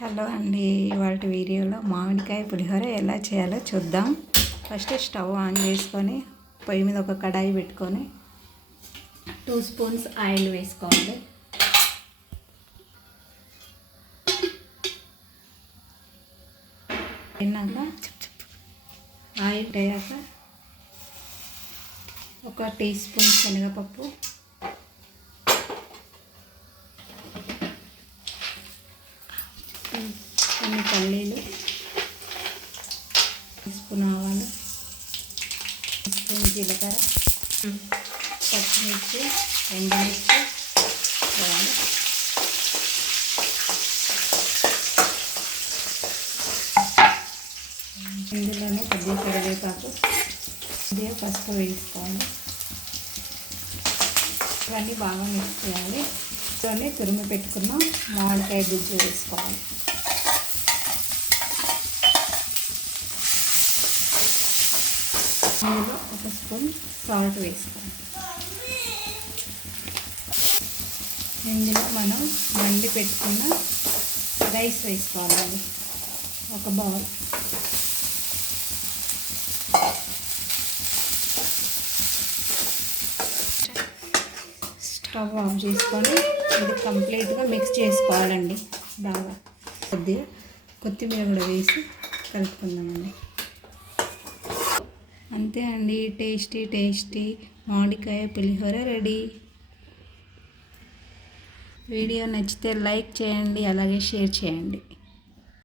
Hello అండి, ఇవాళ వీడియోలో మామిడికాయ పులిహోర ఎలా చేయాలో చూద్దాం. ఫస్ట్ స్టవ్ ఆన్ చేసుకొని పొయ్యి మీద ఒక కడాయి పెట్టుకొని 2 స్పూన్స్ ఆయిల్ వేసుకోవాలి. తిన్నాక ఆయిల్ అయ్యాక 1 టీ స్పూన్ శనగపప్పు, కొన్ని పల్లీలు, స్పూన్ ఆవాలు, స్పూన్ జీలకర్ర, పచ్చిమిర్చి, ఎండుమిర్చి వేయాలి. ఇందులోనే కొద్దిగా కరివేపాకు, కొద్దిగా పసుపు వేసుకోవాలి. ఇవన్నీ బాగా మిక్స్ చేయాలి. ఇవన్నీ తురిమి పెట్టుకున్న మామిడికాయ గుజ్జు వేసుకోవాలి. ఇందులో 1 స్పూన్ సాల్ట్ వేసుకోవాలి. ఇందులో మనం వండి పెట్టుకున్న రైస్ వేసుకోవాలండి, 1 బౌల్. స్టవ్ ఆఫ్ చేసుకొని ఇది కంప్లీట్గా మిక్స్ చేసుకోవాలండి బాగా. కొద్దిగా కొత్తిమీర కూడా వేసి కలుపుకుందామండి. అంతే అండి, టేస్టీ మామిడికాయ పులిహోర రెడీ. వీడియో నచ్చితే లైక్ చేయండి, అలాగే షేర్ చేయండి.